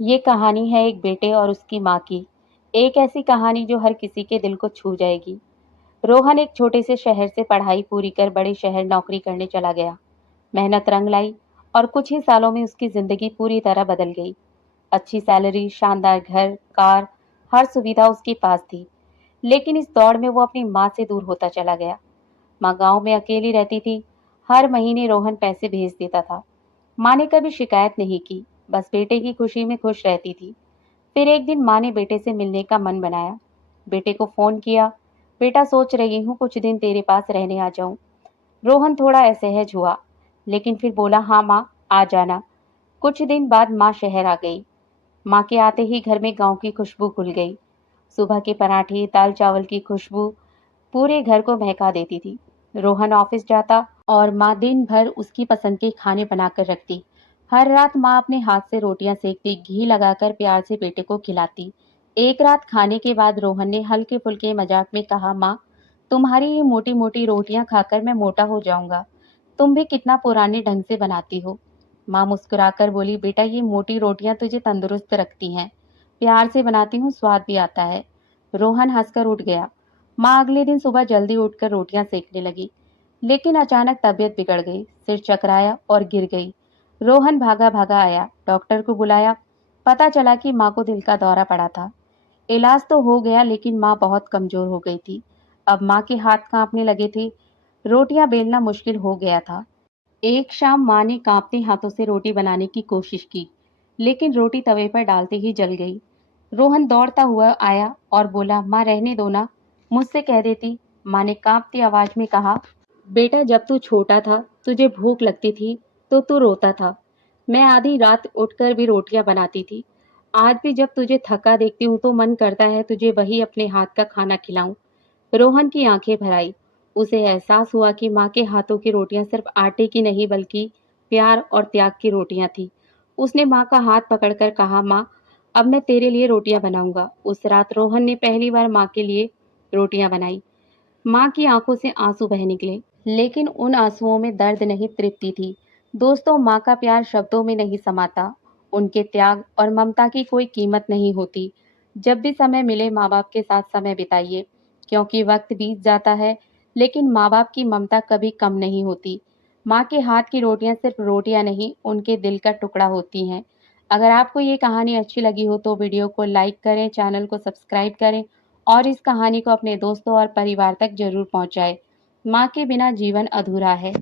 ये कहानी है एक बेटे और उसकी माँ की। एक ऐसी कहानी जो हर किसी के दिल को छू जाएगी। रोहन एक छोटे से शहर से पढ़ाई पूरी कर बड़े शहर नौकरी करने चला गया। मेहनत रंग लाई और कुछ ही सालों में उसकी जिंदगी पूरी तरह बदल गई। अच्छी सैलरी, शानदार घर, कार, हर सुविधा उसके पास थी। लेकिन इस दौड़ में वो अपनी माँ से दूर होता चला गया। माँ गांव में अकेली रहती थी। हर महीने रोहन पैसे भेज देता था। माँ ने कभी शिकायत नहीं की, बस बेटे की खुशी में खुश रहती थी। फिर एक दिन माँ ने बेटे से मिलने का मन बनाया। बेटे को फोन किया। बेटा, सोच रही हूँ कुछ दिन तेरे पास रहने आ जाऊं। रोहन थोड़ा असहज हुआ, लेकिन फिर बोला, हाँ माँ, आ जाना। कुछ दिन बाद माँ शहर आ गई। माँ के आते ही घर में गांव की खुशबू खुल गई। सुबह के पराठे, दाल चावल की खुशबू पूरे घर को महका देती थी। रोहन ऑफिस जाता और माँ दिन भर उसकी पसंद के खाने बनाकर रखती। हर रात माँ अपने हाथ से रोटियां सेकती, घी लगाकर प्यार से बेटे को खिलाती। एक रात खाने के बाद रोहन ने हल्के फुल्के मजाक में कहा, माँ, तुम्हारी ये मोटी मोटी रोटियां खाकर मैं मोटा हो जाऊंगा। तुम भी कितना पुराने ढंग से बनाती हो। माँ मुस्कुराकर बोली, बेटा, ये मोटी रोटियां तुझे तंदुरुस्त रखती हैं। प्यार से बनाती हूँ, स्वाद भी आता है। रोहन हंसकर उठ गया। माँ अगले दिन सुबह जल्दी उठकर रोटियां सेकने लगी। लेकिन अचानक तबीयत बिगड़ गई, सिर चकराया और गिर गई। रोहन भागा भागा आया, डॉक्टर को बुलाया। पता चला कि माँ को दिल का दौरा पड़ा था। इलाज तो हो गया, लेकिन माँ बहुत कमजोर हो गई थी। अब माँ के हाथ कांपने लगे थे। रोटियां बेलना मुश्किल हो गया था। एक शाम माँ ने कांपते हाथों से रोटी बनाने की कोशिश की, लेकिन रोटी तवे पर डालते ही जल गई। रोहन दौड़ता हुआ आया और बोला, माँ, रहने दो ना, मुझसे कह देती। माँ ने कांपती आवाज में कहा, बेटा, जब तू छोटा था, तुझे भूख लगती थी तो तू रोता था। मैं आधी रात उठकर भी रोटियां बनाती थी। आज भी जब तुझे थका देखती हूँ तो मन करता है तुझे वही अपने हाथ का खाना खिलाऊं। रोहन की आंखें भर आई। उसे एहसास हुआ कि माँ के हाथों की रोटियां सिर्फ आटे की नहीं बल्कि प्यार और त्याग की रोटियां थी। उसने माँ का हाथ पकड़कर कहा, माँ, अब मैं तेरे लिए रोटियां बनाऊंगा। उस रात रोहन ने पहली बार माँ के लिए रोटियां बनाई। माँ की आंखों से आंसू बह निकले, लेकिन उन आंसुओं में दर्द नहीं, तृप्ति थी। दोस्तों, माँ का प्यार शब्दों में नहीं समाता। उनके त्याग और ममता की कोई कीमत नहीं होती। जब भी समय मिले माँ बाप के साथ समय बिताइए, क्योंकि वक्त बीत जाता है, लेकिन माँ बाप की ममता कभी कम नहीं होती। माँ के हाथ की रोटियां सिर्फ रोटियां नहीं, उनके दिल का टुकड़ा होती हैं। अगर आपको ये कहानी अच्छी लगी हो तो वीडियो को लाइक करें, चैनल को सब्सक्राइब करें और इस कहानी को अपने दोस्तों और परिवार तक जरूर पहुंचाएं। माँ के बिना जीवन अधूरा है।